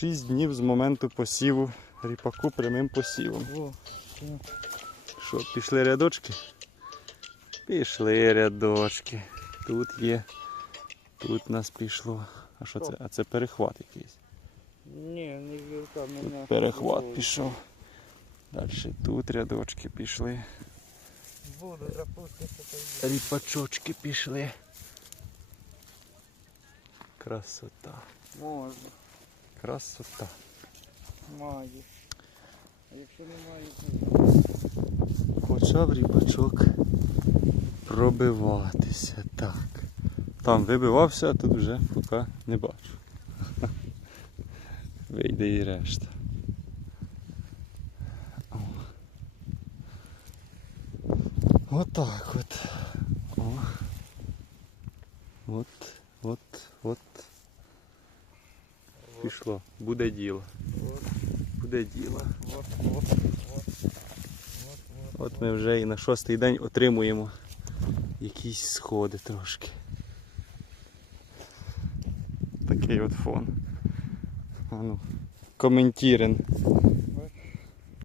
6 днів з моменту посіву ріпаку прямим посівом. О. Що, пішли рядочки? Пішли рядочки. Тут є. Тут нас пішло. А що це? А це перехват якийсь. Ні, не вілка, Тут мене. перехват пішов. Далі тут рядочки пішли. Буду запустити. Ріпачочки пішли. Красота. Можна, Красота. маю. А якщо немає, то Почав ріпачок пробиватися. Так. Там вибивався, а тут вже поки не бачу. Вийде і решта. Отак от. О. От, от, от. Пішло. Буде діло. Буде діло. от, ми вже і на шостий день отримуємо якісь сходи трошки. Такий от фон. А ну, коментірен.